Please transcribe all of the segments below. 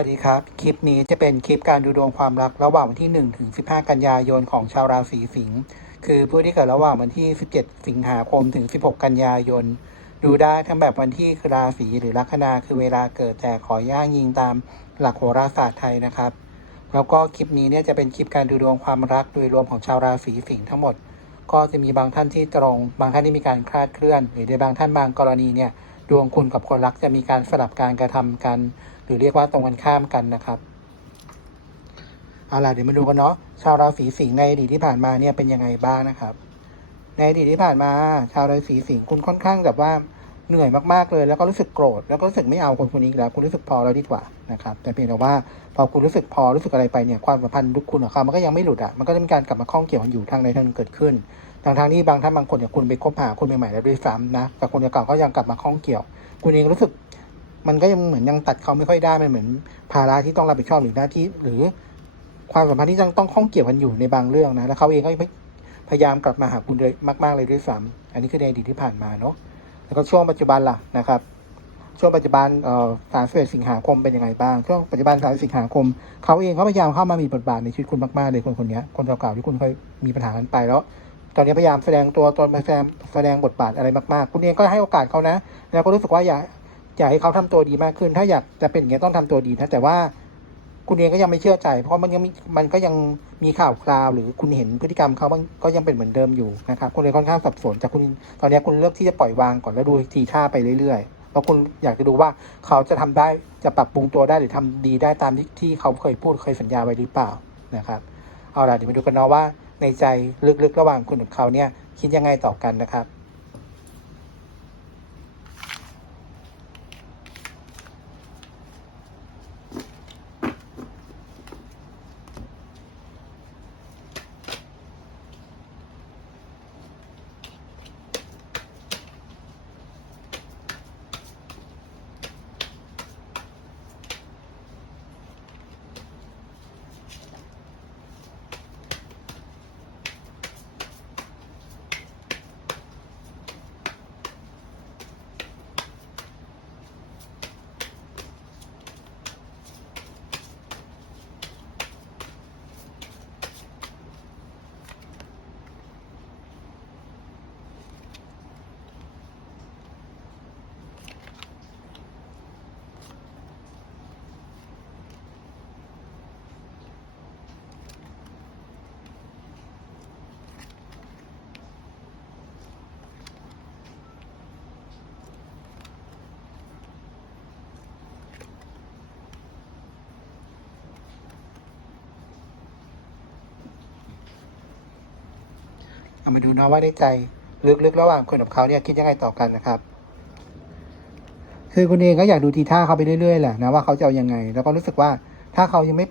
วัสดีครับ คลิปนี้จะเป็นคลิปการดูดวงความรักระหว่างวันที่ 1 ถึง 15 กันยายนของชาวราศีสิงห์คือผู้ที่เกิดระหว่างวันที่ 17 สิงหาคมถึง 16 กันยายน ดูได้ทั้งแบบวันที่คือราศีหรือลัคนาคือเวลาเกิดแต่ขอย่างยิงตามหลักโหราศาสตร์ไทยนะครับ แล้วก็คลิปนี้เนี่ยจะเป็นคลิปการดูดวงความรักโดยรวมของชาวราศีสิงห์ทั้งหมด ก็จะมีบางท่านที่ตรง บางท่านที่มีการคลาดเคลื่อน หรือในบางท่านบางกรณีเนี่ย ดวงคุณกับคนรักจะมีการสลับการกระทำกัน หรือเรียกว่าตรงกันข้ามกันนะครับเอาล่ะเดี๋ยวมาดูกันเนาะชาวราศีสิงห์ในอดีตที่ผ่านมาเนี่ยเป็นยังไงบ้างนะครับ ในอดีตที่ผ่านมา ชาวราศีสิงห์คุณค่อนข้างแบบว่าเหนื่อยมากๆเลย แล้วก็รู้สึกโกรธแล้วก็รู้สึกไม่เอาคนคนนี้แล้ว คุณรู้สึกพอแล้วดีกว่านะครับแต่เพียงแต่ว่าพอคุณรู้สึกพอรู้สึกอะไรไปเนี่ยความสัมพันธ์ทุกคุณของเขามันก็ยังไม่หลุดอะมันก็จะมีการกลับมาข้องเกี่ยวกันอยู่ทางใดทางเกิดขึ้น ทางทางที่บางท่านบางคนเนี่ยคุณไปคบหาคนใหม่ๆแล้วด้วยซ้ำนะแต่คนเก่าก็ยังกลับมาข้องเกี่ยว คุณเองรู้สึก มันก็ยังเหมือนยังตัดเขาไม่ค่อยได้มันเหมือนภาระที่ต้องรับผิดชอบหรือหน้าที่ หรือความสัมพันธ์ที่ยังต้องข้องเกี่ยวกันอยู่ในบางเรื่องนะแล้วเขาเองก็พยายามกลับมาหาคุณเลยมาก ๆเลยด้วยซ้ำอันนี้คือในอดีตที่ผ่านมาเนาะแล้วก็ช่วงปัจจุบันล่ะนะครับช่วงปัจจุบันเอ่อสามสิบเอ็ดสิงหาคมเป็นยังไงบ้าง ช่วงปัจจุบันสามสิงหาคม เขาเองเขาพยายามเข้ามามีบทบาทในชีวิตคุณมากๆเลยคนคนนี้คนเก่าๆที่คุณเคยมีปัญหากันไปแล้ว ตอนนี้พยายามแสดงตัวตนมาแสดงแสดงบทบาทอะไรมากๆ คุณเองก็ให้โอกาสเขานะ แล้วก็รู้สึกว่าอยากอยากให้เขาทำตัวดีมากขึ้น ถ้าอยากจะเป็นอย่างนี้ต้องทำตัวดีนะแต่ว่าคุณเองก็ยังไม่เชื่อใจ เพราะมันยังมันก็ยังมีข่าวคราว หรือคุณเห็นพฤติกรรมเขามันก็ยังเป็นเหมือนเดิมอยู่นะครับคุณเลยค่อนข้างสับสนแต่คุณตอนนี้คุณเลือกที่จะปล่อยวางก่อนแล้วดูทีท่าไปเรื่อยๆเพราะคุณอยากจะดูว่าเขาจะทำได้จะปรับปรุงตัวได้หรือทำดีได้ตามที่ที่เขาเคยพูดเคยสัญญาไว้หรือเปล่านะครับเอาล่ะเดี๋ยวมาดูกันเนาะว่า ในใจลึกๆระหว่างคุณกับเขาเนี่ยคิดยังไงต่อกันนะครับ มาดูนะว่าในใจลึกๆระหว่างคุณกับเขาเนี่ยคิดยังไงต่อกันนะครับ คือคุณเองก็อยากดูทีท่าเขาไปเรื่อยๆแหละนะว่าเขาจะเอายังไง แล้วก็รู้สึกว่าถ้าเขายังไม่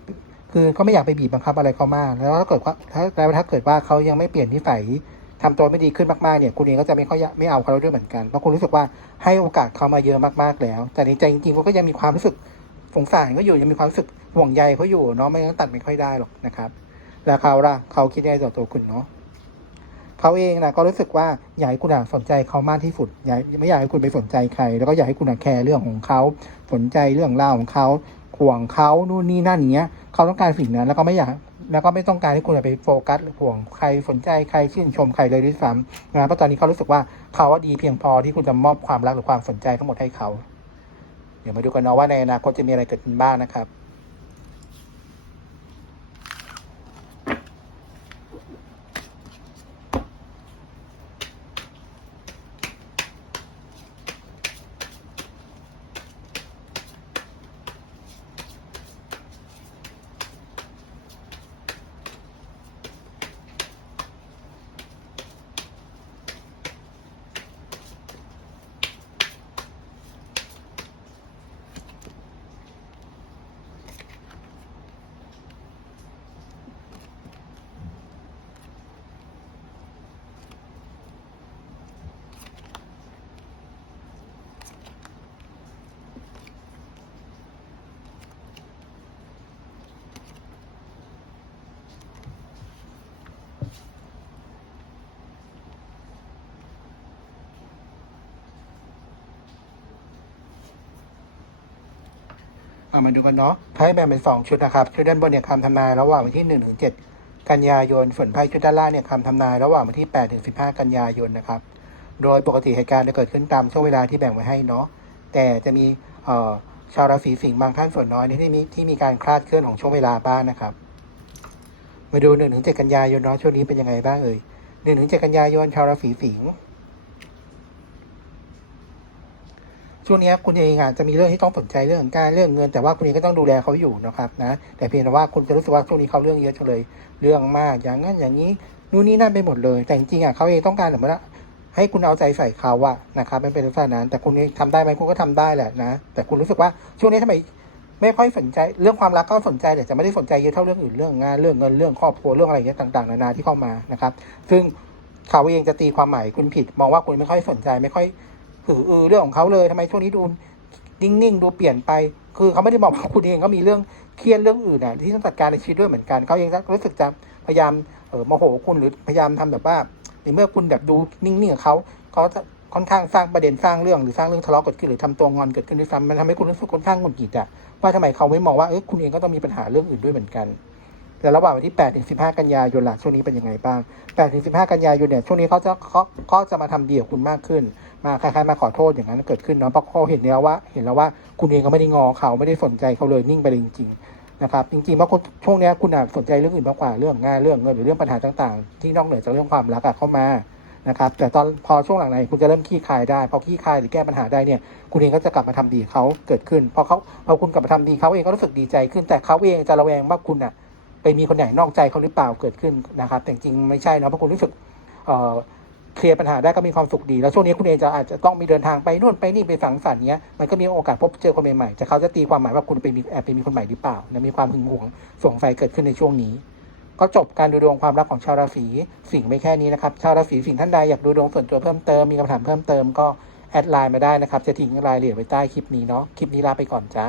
คือเขาไม่อยากไปบีบบังคับอะไรเขามาก แล้วถ้าเกิดว่าถ้าแล้วถ้าเกิดว่าเขายังไม่เปลี่ยนนิสัยทำตัวไม่ดีขึ้นมากๆเนี่ยคุณเองก็จะไม่ค่อยอยาไม่เอาเขาด้วยเหมือนกันเพราะคุณรู้สึกว่าให้โอกาสเขามาเยอะมากๆแล้ว แต่ในใจจริงๆคุณก็ยังมีความรู้สึกสงสารเขาอยู่ยังมีความรู้สึกห่วงใยเขาอยู่เนาะไม่งั้นตัดไม่ค่อยได้หรอกนะครับ แล้วเขาล่ะเขาคิดยังไงต่อตัวคุณเนาะ เขาเองนะก็รู้สึกว่าอยากให้คุณอะสนใจเขามากที่สุดอยากไม่อยากให้คุณไปสนใจใคร แล้วก็อยากให้คุณอะแคร์เรื่องของเขาสนใจเรื่องราวของเขาห่วงเขานู่นนี่นั่นอย่างเงี้ยเขาต้องการสิ่งนั้นแล้วก็ไม่อยากแล้วก็ไม่ต้องการให้คุณไปโฟกัสห่วงใครสนใจใครชื่นชมใครเลยด้วยซ้ำนะเพราะตอนนี้เขารู้สึกว่าเขาว่าดีเพียงพอที่คุณจะมอบความรักหรือความสนใจทั้งหมดให้เขา เดี๋ยวมาดูกันเนาะว่าในอนาคตจะมีอะไรเกิดขึ้นบ้างนะครับ เอามาดูกันเนาะไพ่แบ่งเป็นสองชุดนะครับ ชุดด้านบนเนี่ยคำทำนายระหว่างวันที่หนึ่งถึงเจ็ดกันยายน ส่วนไพ่ชุดด้านล่างเนี่ยคำทำนายระหว่างวันที่แปดถึงสิบห้ากันยายนนะครับ โดยปกติเหตุการณ์จะเกิดขึ้นตามช่วงเวลาที่แบ่งไว้ให้เนาะ แต่จะมีชาวราศีสิงห์บางท่านส่วนน้อยที่มีที่มีการคลาดเคลื่อนของช่วงเวลาบ้างนะครับ มาดูหนึ่งถึงเจ็ดกันยายนเนาะช่วงนี้เป็นยังไงบ้างเอ่ยหนึ่งถึงเจ็ดกันยายนชาวราศีสิงห์ ช่วงนี้คุณเองอาจจะมีเรื่องที่ต้องสนใจเรื่องการเรื่องเงิน แต่ว่าคุณเองก็ต้องดูแลเขาอยู่นะครับนะแต่เพียงแต่ว่าคุณจะรู้สึกว่าช่วงนี้เขาเรื่องเยอะจังเลย เรื่องมากอย่างนั้นอย่างนี้นู่นนี่นั่นไปหมดเลย แต่จริงๆอะเขาเองต้องการสมมติว่าให้คุณเอาใจใส่เขาอะนะครับไม่เป็นลักษณะนั้นแต่คุณเองทำได้ไหมคุณก็ทำได้แหละนะ แต่คุณรู้สึกว่าช่วงนี้ทำไมไม่ค่อยสนใจเรื่องความรักก็สนใจแต่จะไม่ได้สนใจเยอะเท่าเรื่องอื่นเรื่องงานเรื่องเงินเรื่องครอบครัวเรื่องอะไรอย่างเงี้ยต่าง ๆ นานาที่เข้ามานะครับ ซึ่งเขาเองจะตีความหมายคุณผิด มองว่าคุณไม่ค่อยสนใจไม่ค่อย หืออือเรื่องของเขาเลยทำไมช่วงนี้ดูนิ่งๆดูเปลี่ยนไป คือเขาไม่ได้บอกว่าคุณเองก็มีเรื่องเครียดเรื่องอื่นนะที่ต้องจัดการในชีวิตด้วยเหมือนกันเขาเองก็รู้สึกจะพยายามเออโมโหคุณหรือพยายามทำแบบว่าในเมื่อคุณแบบดูนิ่งๆกับเขาเขาจะค่อนข้างสร้างประเด็นสร้างเรื่องหรือสร้างเรื่องทะเลาะเกิดขึ้นหรือทำตัวงอนเกิดขึ้นด้วยซ้ำมันทำให้คุณรู้สึกค่อนข้างหงุดหงิดอะว่าทำไมเขาไม่มองว่าเออคุณเองก็ต้องมีปัญหาเรื่องอื่นด้วยเหมือนกัน แต่ระหว่างวันที่8ถึง15 กันยายนล่ะช่วงนี้เป็นยังไงบ้าง8ถึง15 กันยายนเนี่ยช่วงนี้เขาจะเขาก็จะมาทำดีกับคุณมากขึ้น มาคล้ายๆมาขอโทษอย่างนั้นเกิดขึ้นเนาะเพราะเขาเห็นแล้วว่า เห็นแล้วว่าคุณเองก็ไม่ได้งอเขาไม่ได้สนใจเขาเลยนิ่งไปเลยจริงๆนะครับจริงๆเพราะช่วงนี้คุณอาจสนใจเรื่องอื่นมากกว่าเรื่องงานเรื่องเงินหรือเรื่องปัญหาต่างๆ ที่นอกเหนือจากเรื่องความรักอะเข้ามานะครับแต่ตอนพอช่วงหลังไหนคุณจะเริ่มขี้คายได้พอขี้คายหรือแก้ปัญหาได้เนี่ยคุณเองก็จะกลับมาทำดีเขาเกิดขึ้นพอเขาพอคุณกลับมาทำดีเขาเองก็รู้สึกดีใจขึ้น แต่เขาเองจะระแวงว่าคุณอะ ไปมีคนไหนนอกใจเขาหรือเปล่าเกิดขึ้นนะครับ แต่จริงไม่ใช่นะเพราะคุณรู้สึกเเคลียร์ปัญหาได้ก็มีความสุขดี แล้วช่วงนี้คุณเองจะอาจจะต้องมีเดินทางไปนู่นไปนี่ไปสังสรรค์เนี้ยมันก็มีโอกาสพบเจอคนใหม่ๆแต่เขาจะตีความหมายว่าคุณไปมีแอบไปมีคนใหม่หรือเปล่านะมีความหึงหวงสงสัยเกิดขึ้นในช่วงนี้ ก็จบการดูดวงความรักของชาวราศีสิงห์ไม่แค่นี้นะครับชาวราศีสิงห์ท่านใดอยากดูดวงส่วนตัวเพิ่มเติมมีคำถามเพิ่มเติมก็แอดไลน์มาได้นะครับจะทิ้งรายละเอียดไว้ใต้คลิปนี้เนาะคลิปนี้ลาไปก่อนจ้า